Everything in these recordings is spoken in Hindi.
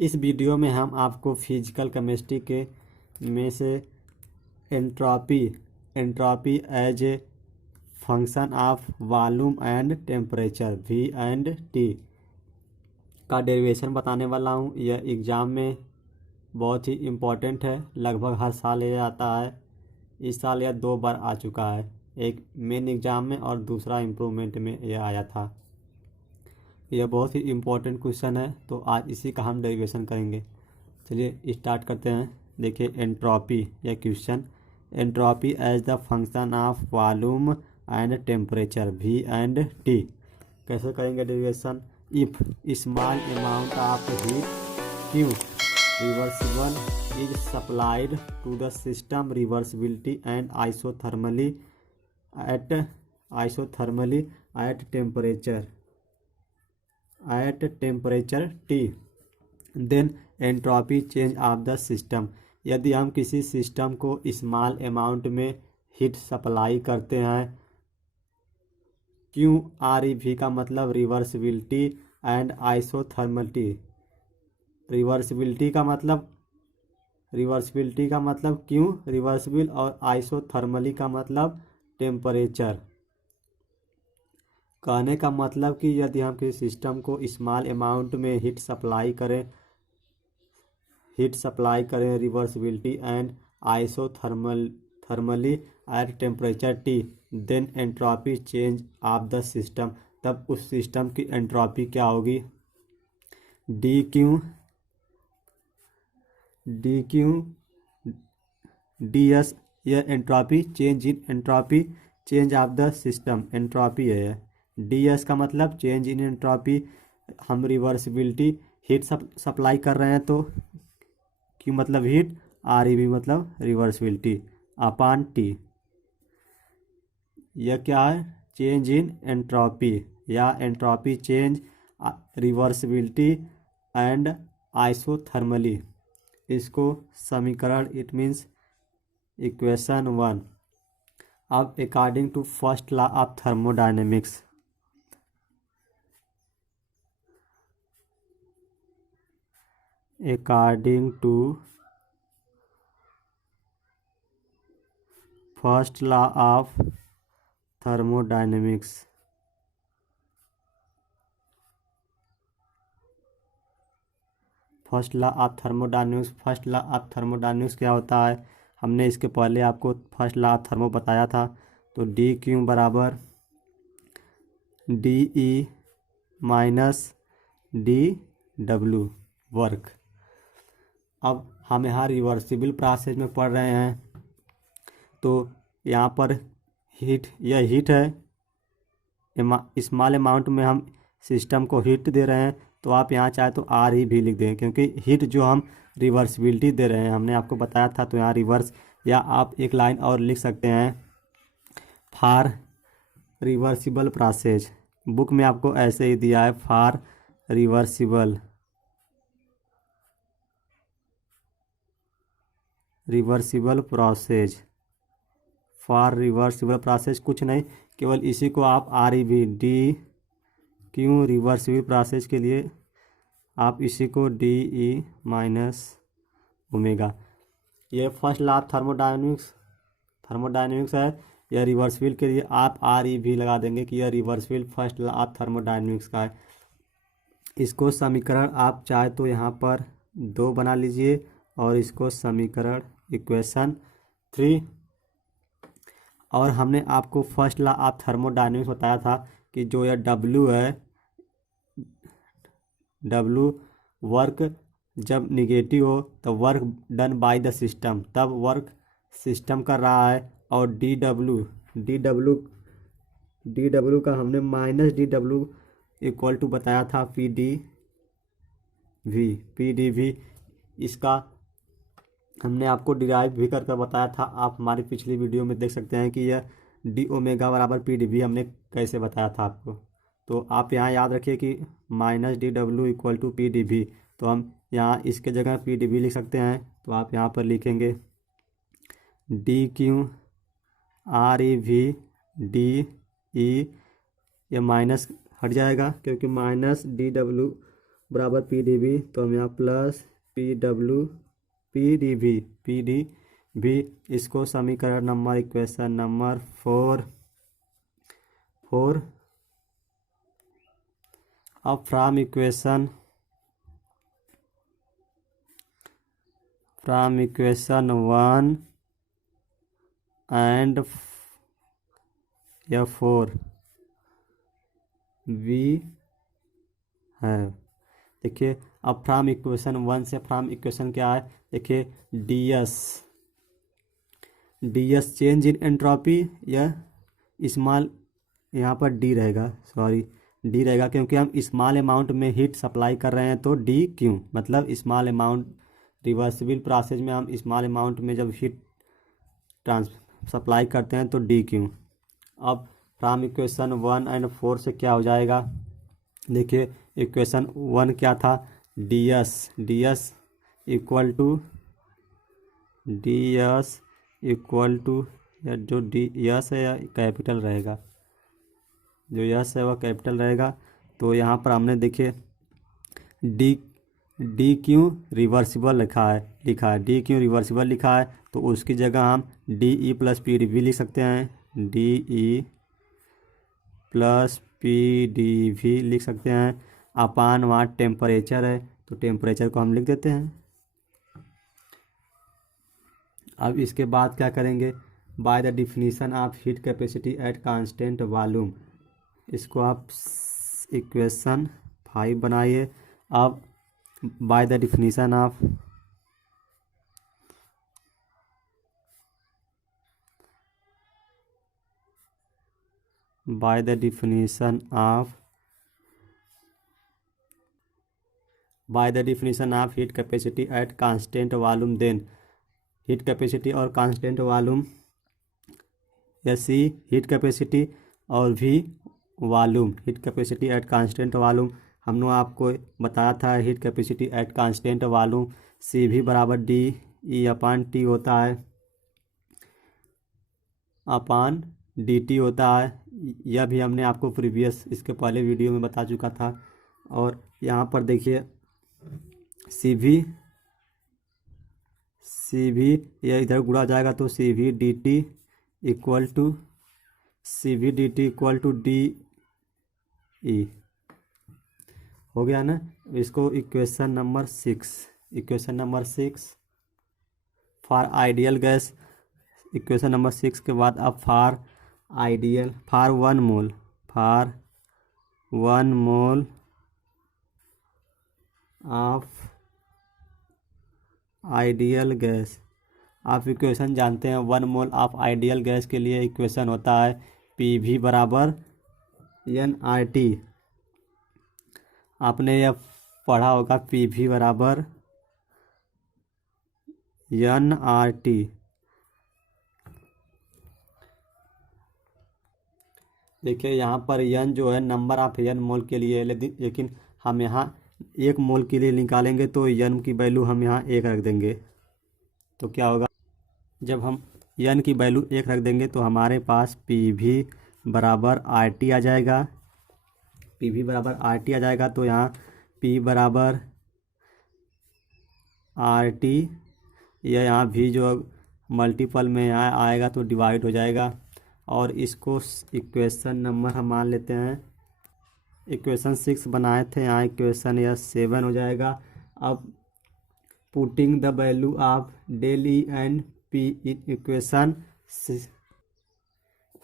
इस वीडियो में हम आपको फिजिकल केमिस्ट्री के में से entropy as a function of volume and temperature V and T का डेरिवेशन बताने वाला हूँ। यह एग्ज़ाम में बहुत ही इम्पोर्टेंट है, लगभग हर साल यह आता है। इस साल यह 2 बार आ चुका है, एक मेन एग्ज़ाम में और दूसरा इम्प्रूवमेंट में यह आया था। यह बहुत ही इम्पोर्टेंट क्वेश्चन है, तो आज इसी का हम डेरिवेशन करेंगे। चलिए स्टार्ट करते हैं। देखिए एंट्रोपी, यह question, entropy as the function of volume and temperature V and T कैसे करेंगे derivation. If small amount of heat Q reversible is supplied to the system reversibility and isothermally at temperature T then entropy change of the system. यदि हम किसी सिस्टम को स्मॉल अमाउंट में हीट सप्लाई करते हैं, क्यू REV का मतलब रिवर्सिबिलिटी एंड आइसोथर्मलिटी। रिवर्सिबिलिटी का मतलब क्यों रिवर्सिबल और आइसोथर्मली का मतलब टेम्परेचर। कहने का मतलब कि यदि हम किसी सिस्टम को स्मॉल अमाउंट में हीट सप्लाई करें reversibility and isothermally at temperature T then entropy change of the system, तब उस सिस्टम की एंट्रोपी क्या होगी, DS। यह entropy change of the system entropy है। DS का मतलब चेंज इन एंट्रोपी। हम रिवर्सिबिलिटी हीट सप्लाई कर रहे हैं तो Q मतलब हीट, REV मतलब रिवर्सिबिलिटी अपॉन T। यह क्या है, चेंज इन एंट्रोपी या entropy change reversibility and isothermally. इसको समीकरण, इट मीन्स इक्वेशन 1। अब according to first law of thermodynamics, according to first law of thermodynamics, first law of thermodynamics क्या होता है, हमने इसके पहले आपको फर्स्ट लॉ ऑफ थर्मो बताया था। तो DQ बराबर DE माइनस DW वर्क। अब हम यहाँ रिवर्सिबल प्रोसेस में पढ़ रहे हैं, तो यहाँ पर यह हीट है, स्मॉल अमाउंट में हम सिस्टम को हीट दे रहे हैं, तो आप यहाँ चाहे तो REV लिख दें, क्योंकि हीट जो हम रिवर्सिबिलिटी दे रहे हैं हमने आपको बताया था, तो यहाँ रिवर्स, या आप एक लाइन और लिख सकते हैं, फॉर रिवर्सिबल प्रोसेस। बुक में आपको ऐसे ही दिया है, फॉर रिवर्सिबल प्रोसेस, कुछ नहीं, केवल इसी को आप REV DQ रिवर्सिबल प्रोसेस के लिए आप इसी को DE माइनस ओमेगा। ये फर्स्ट लॉ ऑफ थर्मोडायनेमिक्स है। यह रिवर्सिबल के लिए आप REV लगा देंगे कि यह reversible first law of thermodynamics का है। इसको समीकरण आप चाहे तो यहाँ पर 2 बना लीजिए और इसको समीकरण इक्वेशन 3। और हमने आपको फर्स्ट लॉ ऑफ थर्मोडायनेमिक्स बताया था कि जो यह W है, W वर्क जब निगेटिव हो तो work done by the system, तब वर्क सिस्टम कर रहा है। और DW का हमने माइनस DW इक्वल टू बताया था PdV। इसका हमने आपको डिराइव भी करके बताया था, आप हमारी पिछली वीडियो में देख सकते हैं कि यह D ओमेगा बराबर PdV हमने कैसे बताया था आपको। तो आप यहाँ याद रखिए कि minus DW equal to PdV, तो हम यहाँ इसके जगह PdV लिख सकते हैं। तो आप यहाँ पर लिखेंगे DQ REV DE, यह माइनस हट जाएगा क्योंकि माइनस DW बराबर पी डी वी, तो हम यहाँ plus P W P D V, इसको समीकरण नंबर इक्वेशन नंबर 4 अब फ्रॉम इक्वेशन 1 एंड 4 वी है। देखिए अब फ्रॉम इक्वेशन 1 से फ्रॉम इक्वेशन क्या है, देखिए ds चेंज इन एंट्रोपी, या स्मॉल, यहाँ पर डी रहेगा, डी रहेगा क्योंकि हम स्मॉल अमाउंट में हीट सप्लाई कर रहे हैं, तो डी क्यों, मतलब स्मॉल अमाउंट रिवर्सिबल प्रोसेस में हम स्मॉल अमाउंट में जब हीट सप्लाई करते हैं तो डी क्यों। अब फ्रॉम इक्वेशन 1 एंड 4 से क्या हो जाएगा, देखिए इक्वेशन 1 क्या था, ds इक्वल टू या जो डी यस है या कैपिटल रहेगा, जो यस है वह कैपिटल रहेगा। तो यहाँ पर हमने देखिए डी क्यों रिवर्सिबल लिखा है, डी क्यों रिवर्सिबल लिखा है, तो उसकी जगह हम D E plus P D V लिख सकते हैं, D E plus P D V लिख सकते हैं। अपान वहाँ टेम्परेचर है तो टेम्परेचर को हम लिख देते हैं। अब इसके बाद क्या करेंगे, by the definition of heat capacity at constant volume, इसको आप इक्वेशन 5 बनाइए। अब by the definition of heat capacity at constant volume, then heat capacity और कांस्टेंट वॉल्यूम, या सी हीट कैपेसिटी और भी volume, heat capacity at constant volume हमने आपको बताया था, heat capacity at constant volume C V बराबर डी ई अपान टी होता है, अपान डी टी होता है। यह भी हमने आपको प्रीवियस इसके पहले वीडियो में बता चुका था। और यहाँ पर देखिए सी भी यह इधर गुणा जाएगा तो C V D T equal to D E हो गया ना। इसको equation number 6 for ideal gas, equation number 6 के बाद अब for 1 mole of ideal gas, आप इक्वेशन जानते हैं 1 मोल ऑफ आइडियल गैस के लिए इक्वेशन होता है पी वी बराबर NRT, आपने यह पढ़ा होगा, पी वी बराबर NRT। देखिए यहाँ पर n जो है नंबर ऑफ n मोल के लिए, लेकिन हम यहाँ 1 मोल के लिए निकालेंगे तो n की वैल्यू हम यहाँ 1 रख देंगे। तो क्या होगा, जब हम n की वैल्यू 1 रख देंगे तो हमारे पास पी वी बराबर आर टी आ जाएगा, तो यहाँ P बराबर आर टी, यह यहाँ भी जो मल्टीपल में यहाँ आएगा तो डिवाइड हो जाएगा। और इसको इक्वेशन नंबर हम मान लेते हैं, इक्वेशन 6 बनाए थे, यहाँ इक्वेशन यह 7 हो जाएगा। अब putting the value of del E and P in equation,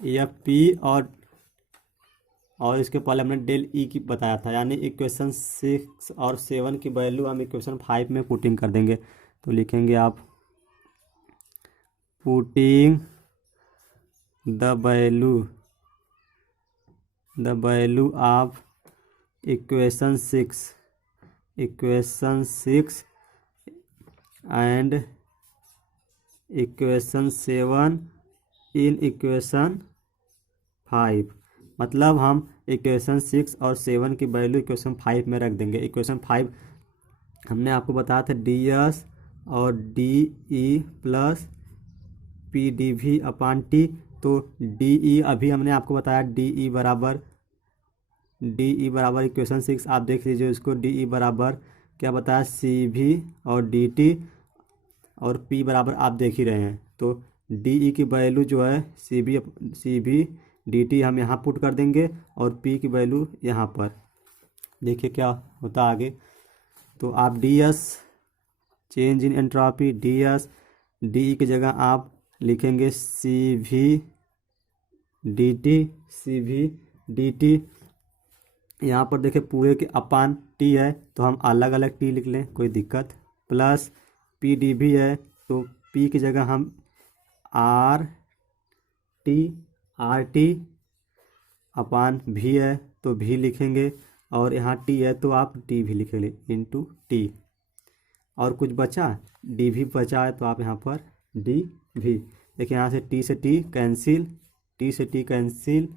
यह पी और इसके पहले हमने डेल ई की बताया था, यानी इक्वेशन 6 और 7 की वैल्यू हम इक्वेशन 5 में पुटिंग कर देंगे। तो लिखेंगे आप putting the value of equation 6 and equation 7 in equation 5, मतलब हम इक्वेशन 6 और 7 की वैल्यू इक्वेशन 5 में रख देंगे। इक्वेशन 5 हमने आपको बताया था डी एस और D E plus P D V upon T, तो डी ई अभी हमने आपको बताया डी ई बराबर डी ई बराबर इक्वेशन 6 आप देख लीजिए इसको। डी ई बराबर क्या बताया, सी भी और डी टी और पी बराबर आप देख ही रहे हैं। तो डी ई की वैल्यू जो है सी भी डी टी हम यहाँ पुट कर देंगे और पी की वैल्यू यहाँ पर। देखिए क्या होता है आगे। तो आप D S change in entropy D S D E की जगह आप लिखेंगे सी भी डी टी। यहाँ पर देखिए पूरे के अपान टी है तो हम अलग अलग टी लिख लें, कोई दिक्कत। प्लस पी डी भी है तो पी की जगह हम आर टी अपान भी है तो भी लिखेंगे, और यहाँ टी है तो आप टी भी लिखेंगे इंटू टी। और कुछ बचा, डी भी बचा है तो आप यहाँ पर डी भी। देखिए यहाँ से टी से टी कैंसिल,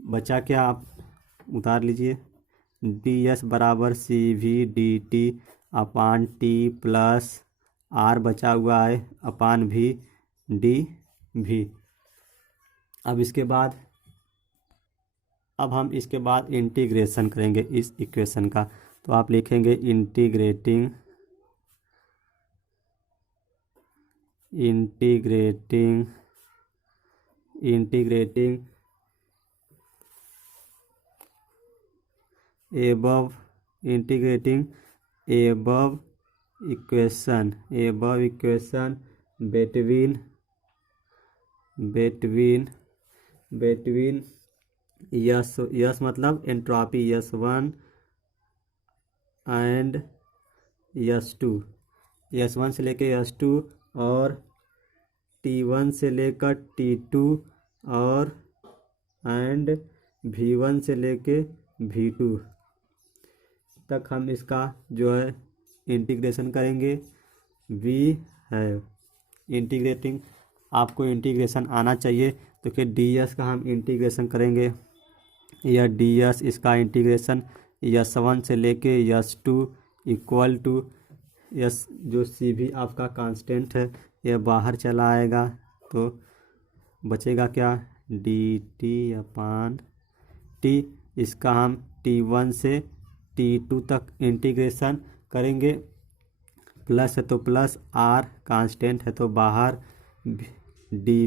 बचा क्या आप उतार लीजिए। डी एस बराबर C V D T upon T plus R बचा हुआ है अपान भी डी भी। अब हम इसके बाद इंटीग्रेशन करेंगे इस इक्वेशन का। तो आप लिखेंगे integrating above equation between yes मतलब entropy S1 and S2, S1 से लेके S2 और T1 से लेकर T2 और एंड V1 से लेके V2 तक हम इसका जो है इंटीग्रेशन करेंगे। V है इंटीग्रेटिंग, आपको इंटीग्रेशन आना चाहिए। तो फिर डी एस का हम इंटीग्रेशन करेंगे। यह डी एस इसका इंटीग्रेशन S1 से लेके S2 इक्वल टू यस जो सी भी आपका कांस्टेंट है यह बाहर चला आएगा तो बचेगा क्या, डी टी अपान टी। इसका हम T1 से T2 तक इंटीग्रेशन करेंगे। प्लस है तो प्लस, आर कांस्टेंट है तो बाहर, डी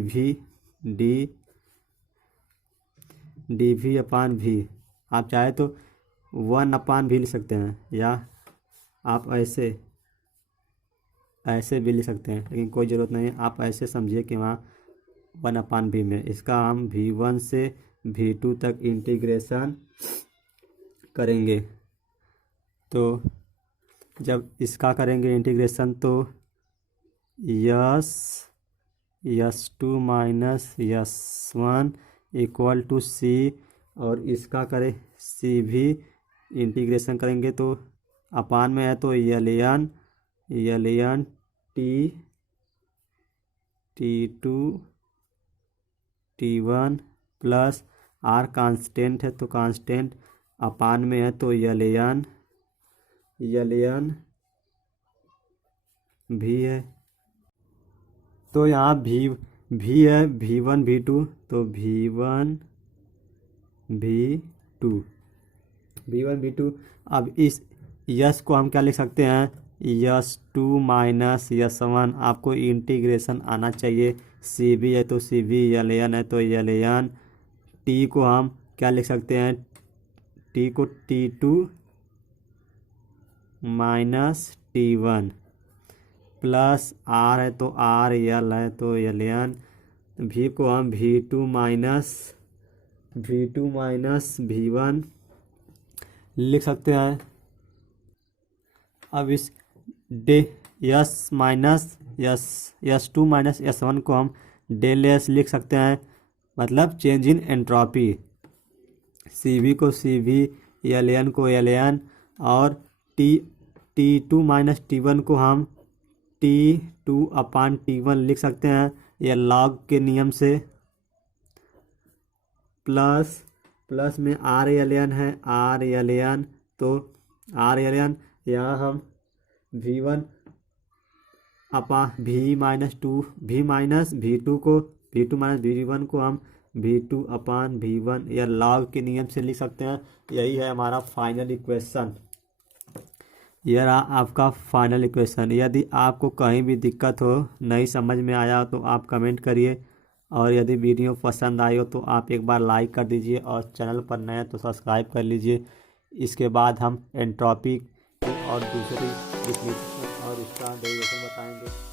भी अपान भी। आप चाहे तो 1 अपान भी लिख सकते हैं या आप ऐसे भी लिख सकते हैं, लेकिन कोई ज़रूरत नहीं है। आप ऐसे समझिए कि वहाँ 1 अपान भी में इसका हम V1 से V2 तक इंटीग्रेशन करेंगे। तो जब इसका करेंगे इंटीग्रेशन तो S2 minus S1 equal to सी, और इसका करें सी भी इंटीग्रेशन करेंगे तो अपान में है तो alien T2 T1 plus are constant है तो कांस्टेंट अपान में है तो एलियन भी है। तो यहाँ भी है V1 V2 तो V1 V2। अब इस यस को हम क्या लिख सकते हैं, S2 माइनस S1। आपको इंटीग्रेशन आना चाहिए। सी भी है तो सी भी, एलियन है तो एलियन। टी को हम क्या लिख सकते हैं, टी को T2 minus T1 plus are है तो आर, एल है तो एलियन। भी को हम V2 माइनस V1 लिख सकते हैं। अब इस S2 माइनस S1 को हम डेल एस लिख सकते हैं, मतलब चेंज इन एंट्रोपी। CV को CV, एलियन को एलियन, और T2 माइनस T1 को हम T2 अपान T1 लिख सकते हैं, यह लॉग के नियम से। प्लस में आर एलियन है, आर एलियन तो आर एलियन, यहाँ हम V1 अपा V माइनस V2 को V2 माइनस V1 को हम V2/V1 या लॉग के नियम से लिख सकते हैं। यही है हमारा फाइनल इक्वेशन। यह रहा आपका फाइनल इक्वेशन। यदि आपको कहीं भी दिक्कत हो, नहीं समझ में आया तो आप कमेंट करिए, और यदि वीडियो पसंद आई हो तो आप एक बार लाइक कर दीजिए, और चैनल पर नए हैं तो सब्सक्राइब कर लीजिए। इसके बाद हम एंट्रोपी और दूसरी डिफिनेशन और इसका डेरिवेशन बताएंगे।